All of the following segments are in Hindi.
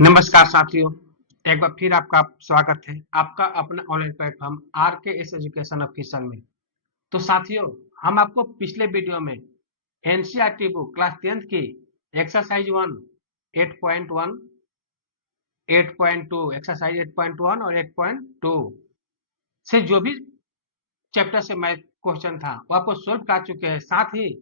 नमस्कार साथियों, एक बार फिर आपका स्वागत है आपका अपना online platform RKS education official में। तो साथियों, हम आपको पिछले वीडियो में एनसीईआरटी बुक क्लास 10th की एक्सरसाइज 1 8.1 8.2 एक्सरसाइज 8.1 और 8.2 से जो भी चैप्टर से मैथ क्वेश्चन था वो आपको सोल्व कर चुके हैं। साथ ही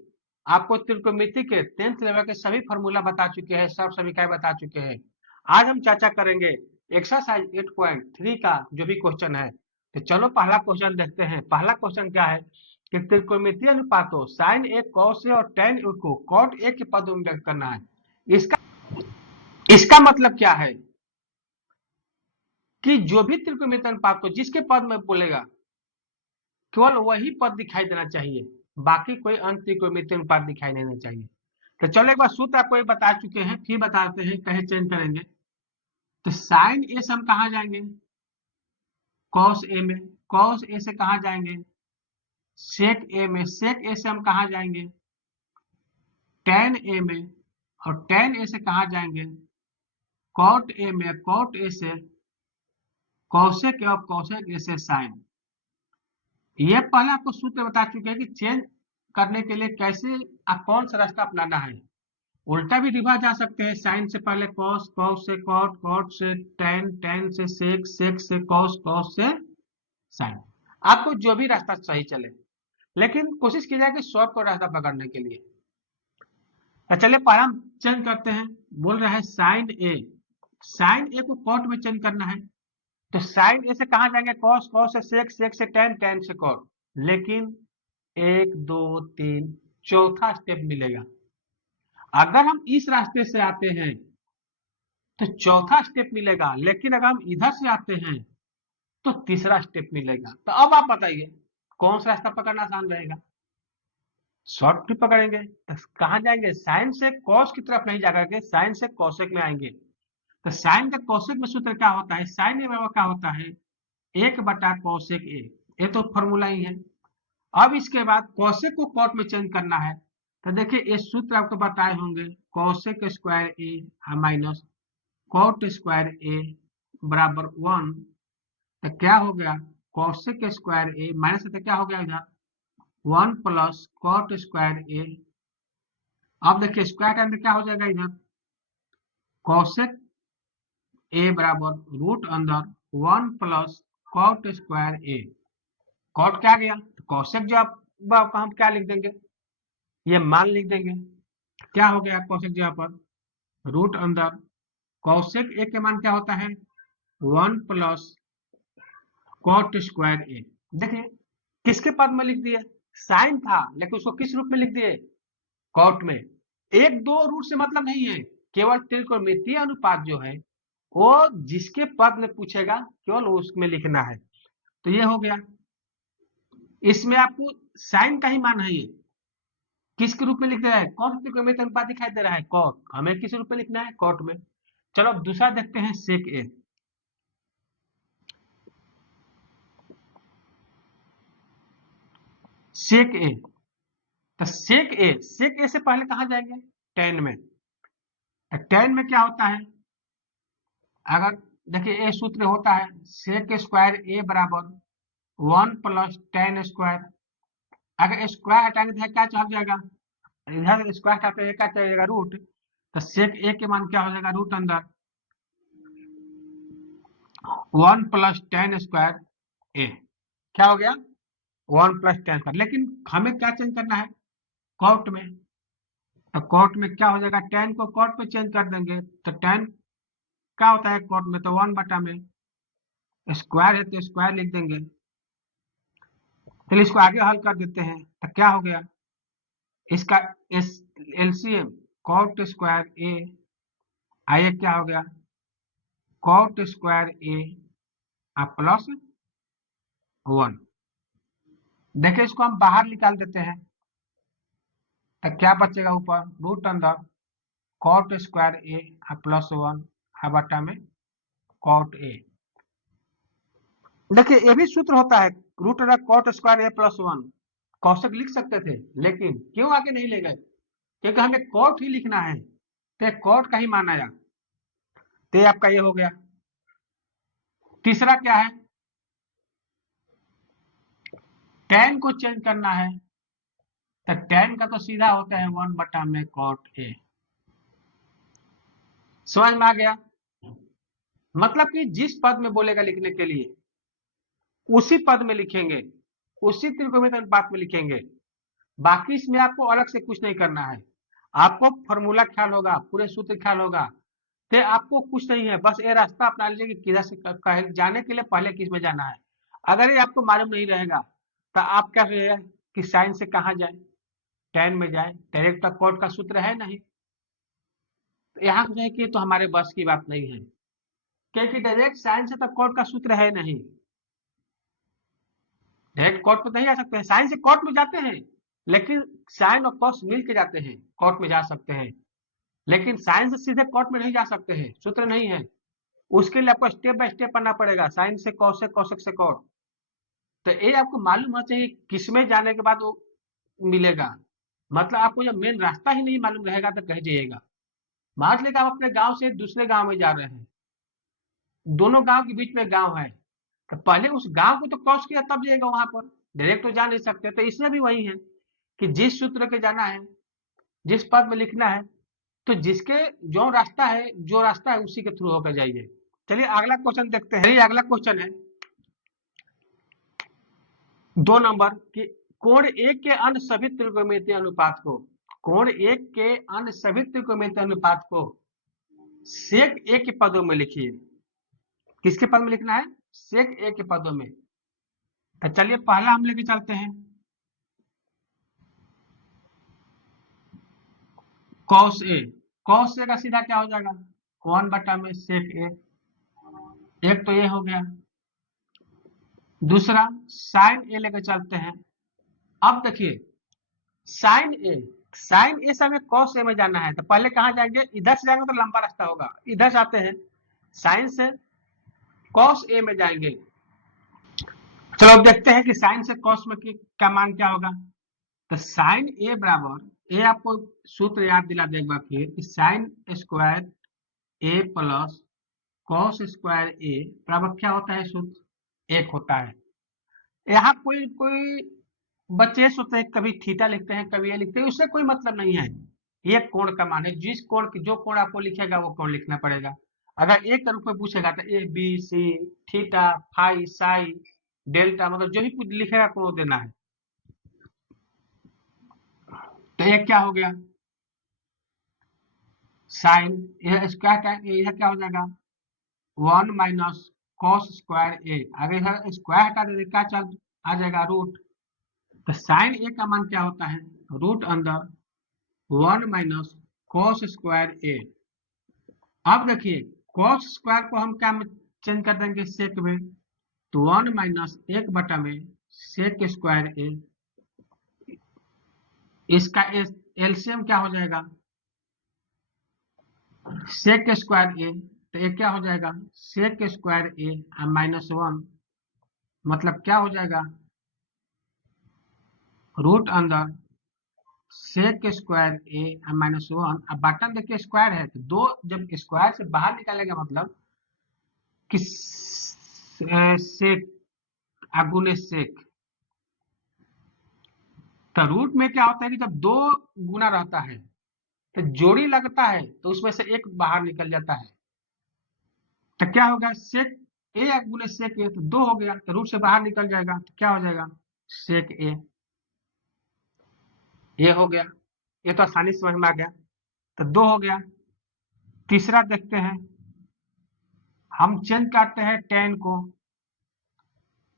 आपको त्रिकोणमिति के 10th लेवल के सभी फॉर्मूला बता चुके हैं, सब समीकरण बता चुके हैं। आज हम चर्चा करेंगे एक्सरसाइज 8.3 का जो भी क्वेश्चन है। तो चलो पहला क्वेश्चन देखते हैं। पहला क्वेश्चन क्या है कि त्रिकोणमितीय अनुपातों साइन ए कॉस ए और टेन ए को कॉट ए के पद में व्यक्त करना है। इसका मतलब क्या है कि जो भी त्रिकोणमितीय अनुपात को जिसके पद में बोलेगा केवल वही पद दिखाई देना चाहिए, बाकी कोई अन्य त्रिकोणमितीय अनुपात दिखाई नहीं देना चाहिए। तो चलो एक बार सूत्र आपको ये बता चुके हैं, फिर बताते हैं कैसे चेंज करेंगे। तो साइन ए से हम कहा जाएंगे कॉस ए में, कॉस ए से कहा जाएंगे सेक ए में, सेक ए से हम कहा जाएंगे टेन ए में, और टेन ए से कहा जाएंगे कॉट ए में, कॉट ए से कौशेक और कौशेक ए से साइन। ये पहले आपको सूत्र बता चुके हैं कि चेंज करने के लिए कैसे आप कौन सा रास्ता अपनाना है। उल्टा भी लिखा जा सकते हैं, साइन से पहले कॉस, कॉस से कॉट, कॉट से टेन, टेन से सेक, सेक से कॉस, कॉस से साइन। आपको जो भी रास्ता सही चले, लेकिन कोशिश की जाए कि शॉर्ट को रास्ता पकड़ने के लिए। चलिए पहले हम चेंज करते हैं। बोल रहा है साइन ए, साइन ए को कॉट में चेंज करना है। तो साइन ए से कहा जाएंगे कॉस, कॉस से सेक, सेक से टेन, टेन से कॉट। लेकिन 1 2 3 चौथा स्टेप मिलेगा। अगर हम इस रास्ते से आते हैं तो चौथा स्टेप मिलेगा, लेकिन अगर हम इधर से आते हैं तो तीसरा स्टेप मिलेगा। तो अब आप बताइए कौन सा रास्ता पकड़ना आसान रहेगा। शॉर्ट ट्रिप पकड़ेंगे तो कहां जाएंगे, साइन से कॉस की तरफ नहीं जाकर के साइन से कौशिक में आएंगे। तो साइन का कौशिक में सूत्र क्या होता है, साइन ए बराबर क्या होता है 1/cosec ए। ये तो फॉर्मूला ही है। अब इसके बाद कौशिक को कॉट में चेंज करना है। तो देखिए ये सूत्र आपको बताए होंगे, कौशिक स्क्वायर ए माइनस कॉट स्क्वायर ए बराबर 1। तो क्या हो गया, कौशिक स्क्वायर ए माइनस से क्या हो गया इधर 1 प्लस कॉट स्क्वायर ए। अब देखिए स्क्वायर का अंदर क्या हो जाएगा इधर कौशिक ए बराबर रूट अंदर 1 प्लस कॉट स्क्वायर ए। कॉट क्या गया, तो कौशिक जब हम क्या लिख देंगे, ये मान लिख देंगे। क्या हो गया कौशिक जगह पर रूट अंदर कौशिक ए के मान क्या होता है 1 प्लस कॉट स्क्वायर ए। देखिए किसके पद में लिख दिए, साइन था लेकिन उसको किस रूप में लिख दिए कॉट में। एक दो रूट से मतलब नहीं है, केवल त्रिकोणमितीय अनुपात जो है वो जिसके पद में पूछेगा केवल उसमें लिखना है। तो ये हो गया, इसमें आपको साइन का ही मान है, ये किसके रूप में लिख रहा है कॉट त्रिकोणमितीय अनुपात दिखाई दे रहा है कॉट, हमें किस रूप में लिखना है कॉट में। चलो अब दूसरा देखते हैं सेक ए। सेक ए, तो सेक ए, सेक ए से पहले कहां जाएंगे टेन में। टेन में क्या होता है, अगर देखिए ए सूत्र होता है सेक स्क्वायर ए बराबर 1 प्लस टेन स्क्वायर। अगर स्क्वायर हटाएंगे तो क्या चल जाएगा, इधर स्क्वायर हटाते हैं क्या चलेगा रूट। तो सेक ए के मान क्या हो जाएगा रूट अंदर 1 प्लस टेन स्क्वायर ए। क्या हो गया 1 प्लस टेन स्क्वायर। लेकिन हमें क्या चेंज करना है कॉट में। तो कॉट में क्या हो जाएगा, टेन को कॉट में चेंज कर देंगे। तो टेन क्या होता है कॉट में, तो 1 में स्क्वायर है तो स्क्वायर लिख देंगे। चलिए इसको आगे हल कर देते हैं। तो क्या हो गया इसका एलसीएम कॉट स्क्वायर ए, आइए क्या हो गया कॉट स्क्वायर ए प्लस 1। देखिए इसको हम बाहर निकाल देते हैं तो क्या बचेगा ऊपर रूट अंदर कॉट स्क्वायर ए प्लस 1 बटा में कॉट ए। देखिए ये भी सूत्र होता है रूट अंडर कॉट स्क्वायर ए प्लस 1। कौशिक लिख सकते थे लेकिन क्यों आगे नहीं ले गए, क्योंकि हमें कॉट ही लिखना है तो कॉट का ही मान आया। तो ये आपका ये हो गया। तीसरा क्या है, tan को चेंज करना है, तो tan का तो सीधा होता है 1 बटा में cot A। समझ में आ गया? मतलब कि जिस पद में बोलेगा लिखने के लिए उसी पद में लिखेंगे, उसी त्रिकोणमिति अनुपात में लिखेंगे। बाकी इसमें आपको अलग से कुछ नहीं करना है। आपको फॉर्मूला ख्याल होगा, पूरे सूत्र ख्याल होगा, तो आपको कुछ नहीं है, बस ये रास्ता अपना लीजिए कि किधर से जाने के लिए पहले किस में जाना है। अगर ये आपको मालूम नहीं रहेगा तो आप क्या करिएगा कि साइन से कहाँ जाए, tan में जाए, डायरेक्ट का कॉट का सूत्र है नहीं, तो यहाँ जो कि तो हमारे बस की बात नहीं है, क्योंकि डायरेक्ट साइन से तो कॉट का सूत्र है नहीं। डायरेक्ट कॉट पे नहीं जा सकते हैं, साइन से कॉट में जाते हैं, लेकिन साइन और कॉस मिल के जाते हैं, कॉट में जा सकते हैं, लेकिन साइन से सीधे कॉट में नहीं जा सकते हैं, सूत्र नहीं है। उसके लिए आपको स्टेप बाय स्टेप पढ़ना पड़ेगा, साइन से कॉसेक, कॉसेक से कॉट। तो ये आपको मालूम होना चाहिए किसमें जाने के बाद वो मिलेगा। मतलब आपको जब मेन रास्ता ही नहीं मालूम रहेगा तो कह जाइएगा। मान लीजिए आप अपने गांव से दूसरे गांव में जा रहे हैं, दोनों गांव के बीच में गांव है, तो पहले उस गांव को तो क्रॉस किया तब जाएगा वहां पर, डायरेक्ट तो जा नहीं सकते। तो इसमें भी वही है कि जिस सूत्र के जाना है, जिस पद में लिखना है, तो जिसके जो रास्ता है उसी के थ्रू होकर जाइए। चलिए अगला क्वेश्चन देखते हैं। अगला क्वेश्चन है 2 नंबर कि कोण एक के अन्य सभी त्रिकोणमितीय अनुपात को, कोण एक के अन्य सभी त्रिकोणमितीय अनुपात को सेक ए के पदों में लिखिए। किसके पद में लिखना है? सेक ए के पदों में। तो चलिए पहला हम लेके चलते हैं कॉस ए। कॉस ए का सीधा क्या हो जाएगा 1 बटा में सेक ए, एक तो ये हो गया। दूसरा साइन ए लेकर चलते हैं। अब देखिए साइन ए, साइन ए से हमें कॉस ए में जाना है, तो पहले कहां जाएंगे, इधर से जाएंगे तो लंबा रास्ता होगा, इधर से आते हैं साइन से कॉस ए में जाएंगे। चलो अब देखते हैं कि साइन से कॉस में क्या मान क्या होगा। तो साइन ए बराबर, ए आपको सूत्र याद दिला दे एक बार फिर कि साइन स्क्वायर ए प्लस कॉस स्क्वायर ए बराबर क्या होता है, सूत्र एक होता है। यहाँ कोई कोई बच्चे सोचते हैं कभी थीटा लिखते हैं कभी ये लिखते हैं, उससे कोई मतलब नहीं है। ये कोण का मान है, जिस कोण की जो कोण आपको लिखेगा वो कोण लिखना पड़ेगा। अगर एक के रूप में पूछेगा तो A B C theta phi psi delta, मतलब जो भी कुछ लिखेगा कोण देना है। तो एक क्या हो गया साइन, यह क्या हो जाएगा 1 माइनस कॉस स्क्वायर ए, अगर स्क्वायर हटा दे क्या चल आ जाएगा रूट। तो साइन ए का मान क्या होता है रूट अंदर 1 माइनस कॉस स्क्वायर ए। अब देखिए कॉस स्क्वायर को हम क्या में चेंज कर देंगे सेक में, तो 1 माइनस 1 बटा में सेक स्क्वायर ए, इसका एलसीएम क्या हो जाएगा सेक स्क्वायर ए, तो ये क्या हो जाएगा सेक स्क्वायर ए माइनस 1, मतलब क्या हो जाएगा रूट अंदर सेक स्क्वायर ए माइनस 1। अब बटन देखिए स्क्वायर है, तो दो जब स्क्वायर से बाहर निकालेगा मतलब कि सेक अगुने सेक। तो रूट में क्या होता है कि जब दो गुना रहता है तो जोड़ी लगता है, तो उसमें से एक बाहर निकल जाता है। तो क्या होगा सेक ए गुने सेक ए, तो 2 हो गया, तो रूट से बाहर निकल जाएगा, तो क्या हो जाएगा सेक ए, ये हो गया। ये तो आसानी से समझ में आ गया, तो 2 हो गया। तीसरा देखते हैं, हम चेंज करते हैं tan को,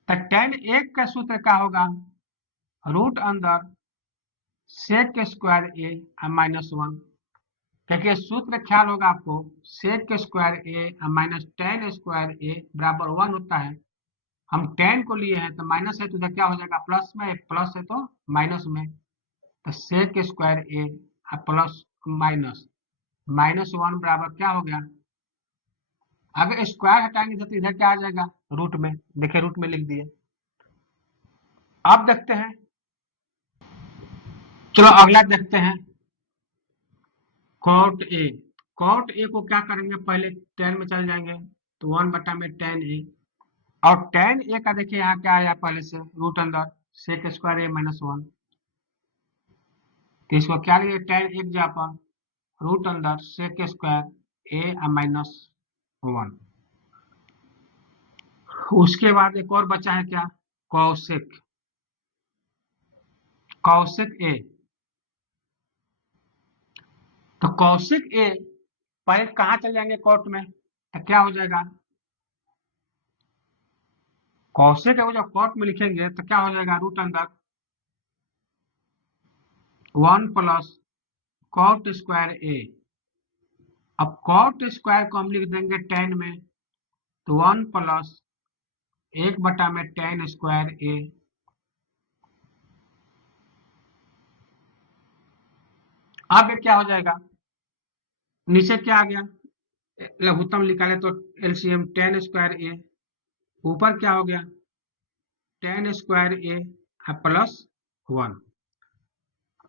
तो tan एक का सूत्र क्या होगा रूट अंदर सेक स्क्वायर ए माइनस 1। देखिए सूत्र ख्याल होगा आपको, सेक स्क्वायर ए माइनस tan स्क्वायर ए बराबर 1 होता है। हम tan को लिए हैं तो माइनस है, तो इधर क्या हो जाएगा प्लस में, प्लस है तो माइनस में, तो सेक स्क्वायर ए प्लस माइनस माइनस 1 बराबर क्या हो गया, अगर स्क्वायर हटाएंगे तो इधर क्या आ जाएगा रूट में, देखिए रूट में लिख दिए। अब देखते हैं, चलो अगला देखते हैं कॉट ए। कॉट ए को क्या करेंगे, पहले टेन में चले जाएंगे तो 1/10 ए, और टेन ए का देखिए यहाँ क्या आया पहले से, रूट अंदर सेक स्क्वायर ए -1, तो इसको क्या लिखे, टेन एक जगह पर रूट अंदर सेक स्क्वायर ए -1। उसके बाद एक और बचा है क्या, कौशिक, कौशिक ए, तो कौशिक ए पहले कहाँ चले जाएंगे कोर्ट में, तो क्या हो जाएगा, कौशिक को जब कोर्ट में लिखेंगे तो क्या हो जाएगा, रूट अंदर 1 प्लस कॉट स्क्वायर ए। अब कॉट स्क्वायर को हम लिख देंगे 10 में, तो 1 प्लस 1/10 स्क्वायर ए। अब क्या हो जाएगा, नीचे क्या आ गया, लघुत्तम निकाले तो एलसीएम 10 स्क्वायर ए, ऊपर क्या हो गया 10 स्क्वायर ए प्लस 1।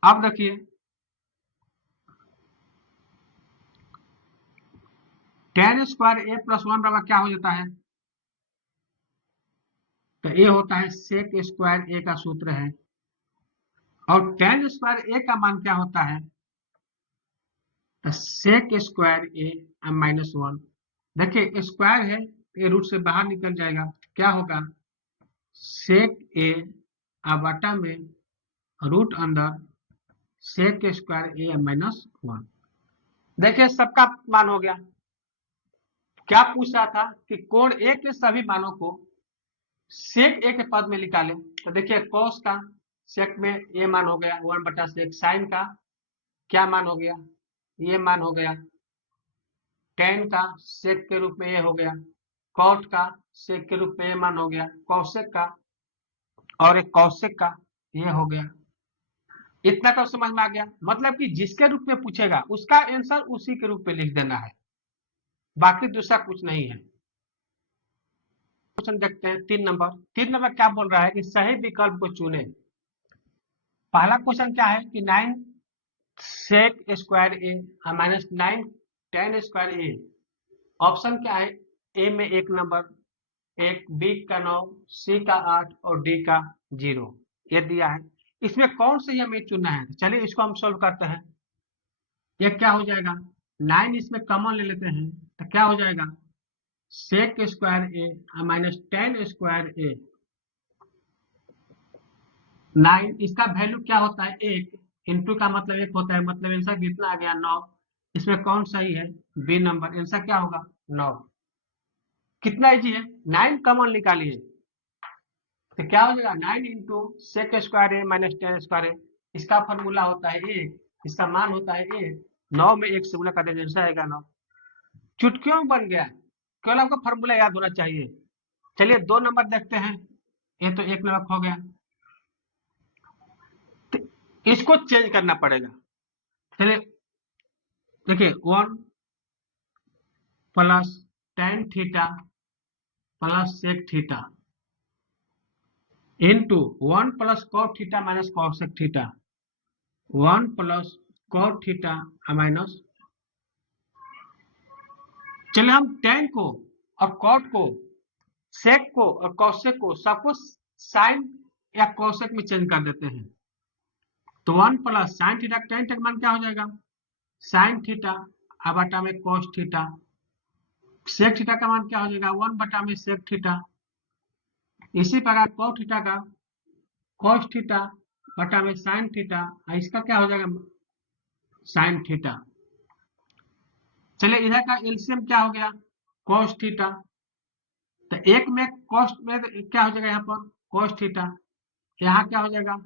अब देखिए 10 स्क्वायर ए प्लस 1 बराबर क्या हो जाता है, तो ये होता है सेक स्क्वायर ए का सूत्र है, और 10 स्क्वायर ए का मान क्या होता है, तो सेक स्क्वायर ए -1। देखिए स्क्वायर है ये रूट से बाहर निकल जाएगा, क्या होगा सेक ए बटा में रूट अंदर सेक स्क्वायर ए -1। देखिए सबका मान हो गया। क्या पूछ रहा था कि कोण ए के सभी मानों को सेक ए के पद में निकाले, तो देखिए कॉस का सेक में ये मान हो गया 1/सेक, साइन का क्या मान हो गया, ये मान हो गया, टेन का सेक के रूप में ये हो गया, कॉट का सेक के रूप में ये मान हो गया, कौशिक का और एक कौशिक का ये हो गया। इतना तो समझ में आ गया, मतलब कि जिसके रूप में पूछेगा उसका आंसर उसी के रूप में लिख देना है, बाकी दूसरा कुछ नहीं है। क्वेश्चन देखते हैं 3 नंबर क्या बोल रहा है कि सही विकल्प को चुने। पहला क्वेश्चन क्या है कि 9 सेक स्क्वायर ए -9 10 स्क्वायर ए, ऑप्शन क्या है, ए में 1 नंबर, एक बी का 9, सी का 8 और डी का 0 ये दिया है। इसमें कौन सी हमें चुनना है, चलिए इसको हम सोल्व करते हैं। ये क्या हो जाएगा, 9 इसमें कॉमन ले लेते हैं तो क्या हो जाएगा सेक स्क्वायर ए -10 स्क्वायर ए। 9 इसका वैल्यू क्या होता है 1, इंटू का मतलब 1 होता है, मतलब आंसर कितना आ गया 9। इसमें कौन सही है, बी नंबर, आंसर क्या होगा 9। कितना इजी है, 9 कॉमन निकालिए तो क्या हो जाएगा 9 इंटू सेक स्क्वायर ए -10 स्क्वायर ए, इसका फॉर्मूला होता है 1, इसका मान होता है 1, 9 में 1 से गुणा कर देंगे आंसर आएगा 9। चुटकियों में बन गया, केवल आपको फॉर्मूला याद होना चाहिए। चलिए 2 नंबर देखते हैं, ये तो 1 नंबर हो गया, तो इसको चेंज करना पड़ेगा। चलिए देखिए 1 plus tan theta plus sec theta into 1 plus cot theta minus cosec theta, 1 plus cot theta minus, चलिए हम tan को और cot को sec को और cosec को सबको sin या cosec में चेंज कर देते हैं, तो 1 प्लस sin थीटा, tan का मान क्या हो जाएगा sin थीटा बटा में cos थीटा, sec थीटा का मान क्या हो जाएगा 1 बटा में sec थीटा, इसी प्रकार cot थीटा का cos थीटा बटा में sin थीटा, इसका क्या हो जाएगा sin थीटा। चलिए इधर का एलसीएम क्या हो गया cos थीटा, तो एक में cos में क्या हो जाएगा यहाँ पर cos थीटा, यहाँ क्या हो जाएगा,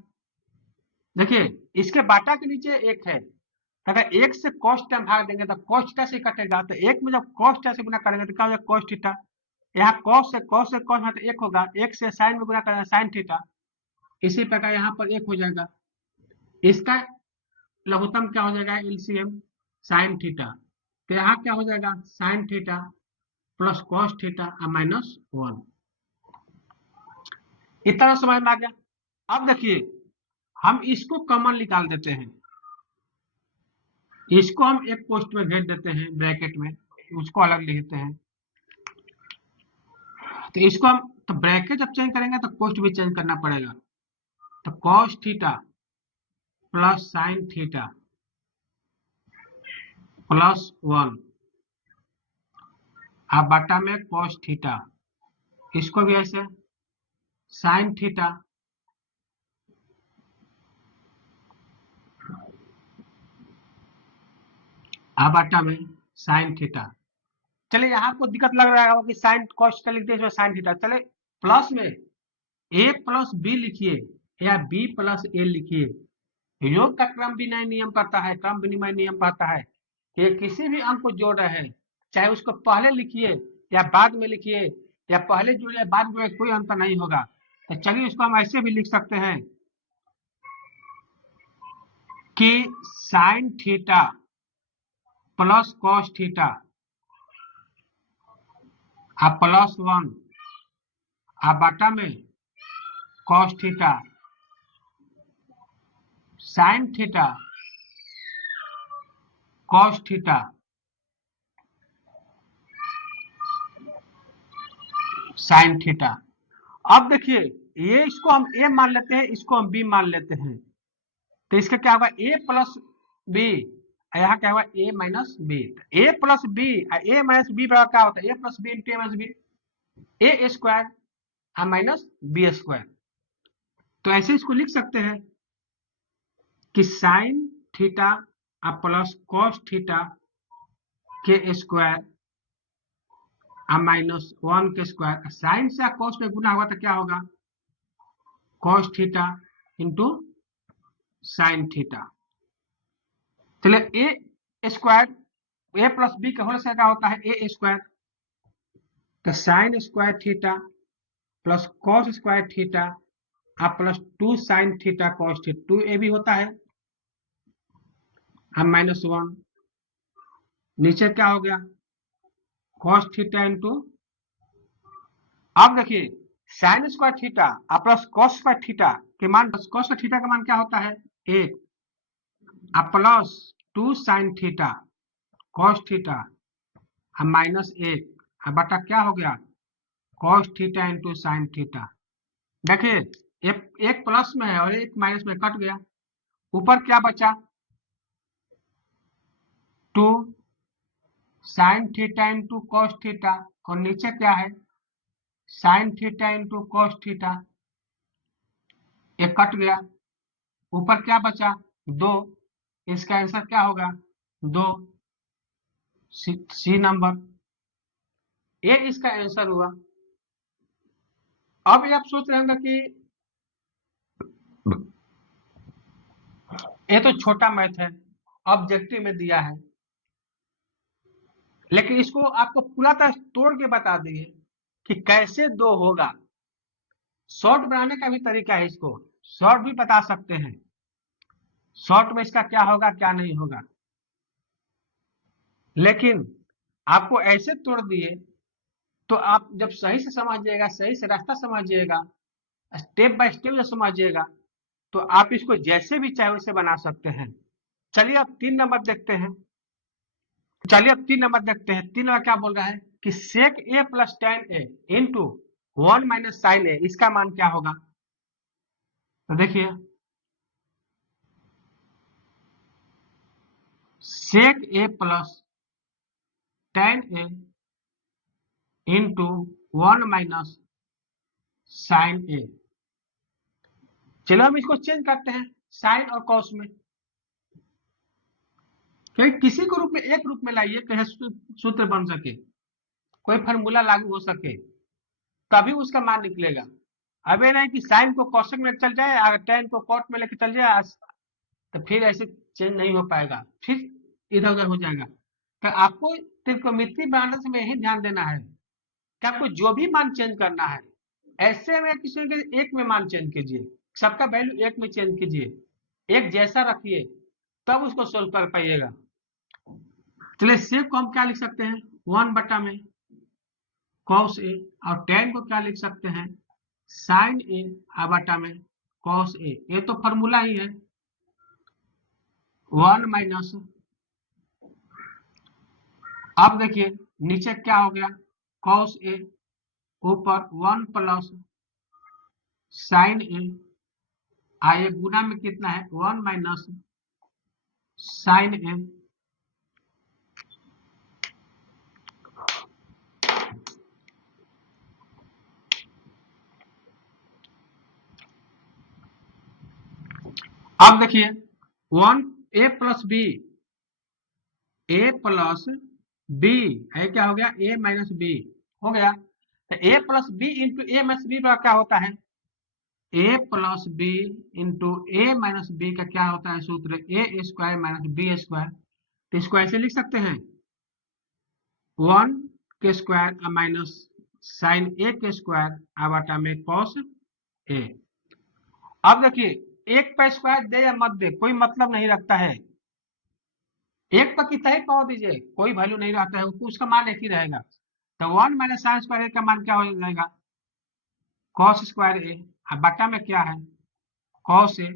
देखिए इसके बाटा के नीचे एक है, अगर एक से cos टर्म भाग देंगे तो cos थीटा से कटेगा, तो एक में जब cos थीटा से गुना करेंगे तो क्या हो जाएगा cos थीटा, यहाँ cos से cos में तो एक होगा, एक से sin में गुना करेंगे sin थीटा, इसी प्रकार यहाँ पर एक हो जाएगा, इसका लघुत्तम क्या हो जाएगा एलसीएम sin थीटा, तो यहाँ क्या हो जाएगा sin theta plus cos theta -1। इतना समझ में आ गया। अब देखिए हम इसको कॉमन निकाल देते हैं, इसको हम एक पोस्ट में घेर देते हैं ब्रैकेट में, उसको अलग लिखते हैं। तो इसको हम, तो ब्रैकेट जब चेंज करेंगे तो पोस्ट भी चेंज करना पड़ेगा। तो cos theta plus sine theta plus 1 अब बटा में कॉस थीटा, इसको भी ऐसे साइन थीटा अब बटा में साइन थीटा। चलिए यहाँ आपको दिक्कत लग रहा है कि साइन कॉस थीटा लिखते हैं, इसमें साइन थीटा। चले प्लस में ए प्लस बी लिखिए या बी प्लस ए लिखिए। योग का क्रम विनिमय नियम कहता है, क्रम विनिमय नियम कहता है कि किसी भी अंक को जोड़ रहे हैं, चाहे उसको पहले लिखिए या बाद में लिखिए, या पहले जुड़े बाद जुड़े, कोई अंतर नहीं होगा। तो चलिए इसको हम ऐसे भी लिख सकते हैं कि sine theta plus cos theta plus 1 बटा में cos theta sine theta cos theta sine theta. अब देखिए ये, इसको हम ए मान लेते हैं, इसको हम बी मान लेते हैं। तो इसका क्या होगा, ए प्लस बी, यहाँ क्या होगा ए minus B. A plus B, A minus B बराबर क्या होता है, ए plus B into A minus B, A square minus B square. तो ऐसे इसको लिख सकते हैं कि sine theta plus cos theta के स्क्वायर माइनस 1 के स्क्वायर। साइन से कॉस में गुना होगा तो क्या होगा, cos theta into sine theta. चलिए ए स्क्वायर, ए प्लस बी का होल स्क्वायर क्या होता है, ए स्क्वायर। तो sine square theta plus cos square theta plus 2 sine theta cos theta, 2 ए भी होता है माइनस 1। नीचे क्या हो गया, कॉस थीटा इंटू, अब देखिए sine square theta plus cos square theta के मान, कॉस थीटा का मान क्या होता है 1 plus 2 sine theta cos theta minus 1 बटा क्या हो गया, cos theta into sine theta. देखिए एक प्लस में है और एक माइनस में, कट गया। ऊपर क्या बचा, 2 sine theta into cos theta, और नीचे क्या है, sine theta into cos theta. एक कट गया, ऊपर क्या बचा 2, इसका आंसर क्या होगा 2, सी नंबर, ये इसका आंसर हुआ। अब ये आप सोच रहे होंगे कि ये तो छोटा मैथ है, ऑब्जेक्टिव में दिया है, लेकिन इसको आपको पूरा तरह तोड़ के बता दिए कि कैसे 2 होगा। शॉर्ट बनाने का भी तरीका है, इसको शॉर्ट भी बता सकते हैं, शॉर्ट में इसका क्या होगा क्या नहीं होगा। लेकिन आपको ऐसे तोड़ दिए तो आप जब सही से समझिएगा, सही से रास्ता समझिएगा, स्टेप बाय स्टेप जब समझिएगा, तो आप इसको जैसे भी चाहे वैसे बना सकते हैं। चलिए अब 3 नंबर देखते हैं। चलिए अब 3 नंबर देखते हैं। 3 नंबर क्या बोल रहा है कि सेक ए प्लस टेन ए इंटू 1 माइनस साइन ए, इसका मान क्या होगा। तो देखिए सेक ए प्लस टेन ए इंटू 1 माइनस साइन ए। चलो हम इसको चेंज करते हैं साइन और कॉस में, क्योंकि किसी को रूप में, एक रूप में लाइए कहे सूत्र बन सके, कोई फार्मूला लागू हो सके, तभी उसका मान निकलेगा। अब ये नहीं कि साइन को कॉसेक में चल जाए, अगर टेन को कॉट में लेके चल जाए, तो फिर ऐसे चेंज नहीं हो पाएगा, फिर इधर उधर हो जाएगा। तो आपको त्रिकोणमिति बनाने से में यही ध्यान देना है कि आपको जो भी मान चेंज करना है, ऐसे में किसी के एक में मान चेंज कीजिए, सबका वैल्यू एक में चेंज कीजिए, एक जैसा रखिए, तब उसको सोल्व कर पाइएगा। चलिए सेक को हम क्या लिख सकते हैं, 1 बटा में कॉस ए, और टेन को क्या लिख सकते हैं, साइन ए बटा में कॉस ए। ये तो फॉर्मूला ही है, 1 माइनस अब देखिए नीचे क्या हो गया, cos a, ऊपर 1 प्लस साइन ए, आइए गुना में कितना है 1 माइनस साइन ए। अब देखिए 1 a plus B, A plus B है, क्या हो गया a माइनस बी हो गया। तो a plus B into A minus B का क्या होता है, a plus B into A minus B का क्या होता है सूत्र, A square minus B square. तो इसको ऐसे लिख सकते हैं 1 के स्क्वायर माइनस साइन ए के स्क्वायर बटा में कॉस ए। अब देखिए एक का स्क्वायर दे या मत दे कोई मतलब नहीं रखता है, एक पर कितना ही पावर दीजिए कोई वैल्यू नहीं रहता है, उसका मान एक ही रहेगा। तो 1 माइनस साइन स्क्वायर ए का मान क्या हो जाएगा, कॉस स्क्वायर ए। अब बटा में क्या है कॉस ए,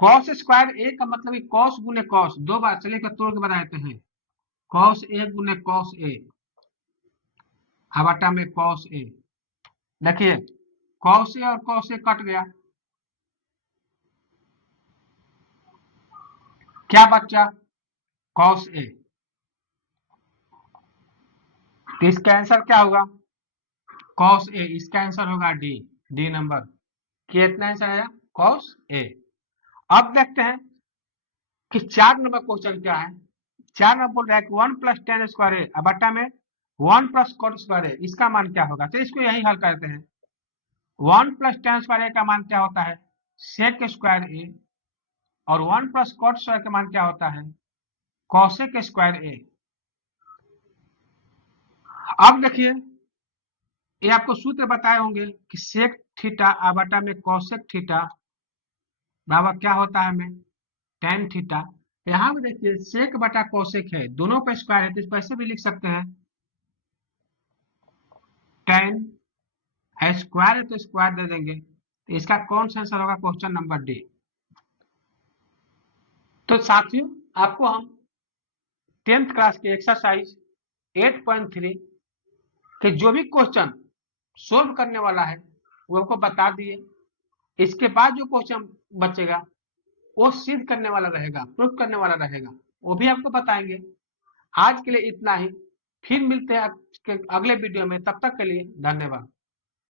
कॉस स्क्वायर ए का मतलब कॉस गुने कॉस, दो बार चलिए कर तोड़ के बता देते हैं, कॉस ए गुने कॉस ए बटा में कॉस ए। देखिए कॉस ए और कॉस ए कट गया, क्या बच्चा कॉस ए। तो इसका आंसर क्या होगा कॉस ए, इसका आंसर होगा डी, डी नंबर। कितना आंसर आया कॉस ए। अब देखते हैं कि 4 नंबर क्वेश्चन क्या है। 4 नंबर बोल रहा है कि 1 प्लस टेन स्क्वायर ए बटा में 1 प्लस कॉट स्क्वायर ए, इसका मान क्या होगा। तो इसको यही हल करते हैं, 1 प्लस टेन स्क्वायर ए का मान क्या होता है सेक स्क्वायर ए, और 1 प्लस कॉट स्क्वायर का मान क्या होता है कॉसेक स्क्वायर ए। अब देखिए ये आपको सूत्र बताए होंगे कि सेक थीटा बटा में कॉसेक थीटा बराबर क्या होता है हमें टेन थीटा। यहाँ पे देखिए सेक बटा कॉसेक है, दोनों का स्क्वायर है, तो इसको ऐसे भी लिख सकते हैं टेन है, स्क्वायर है तो स्क्वायर दे देंगे। तो इसका कौन सा आंसर होगा क्वेश्चन नंबर डी। तो साथियों आपको हम 10th क्लास के एक्सरसाइज 8.3 के जो भी क्वेश्चन सोल्व करने वाला है वो आपको बता दिए। इसके बाद जो क्वेश्चन बचेगा वो सिद्ध करने वाला रहेगा, प्रूफ करने वाला रहेगा, वो भी आपको बताएंगे। आज के लिए इतना ही, फिर मिलते हैं अगले वीडियो में, तब तक के लिए धन्यवाद।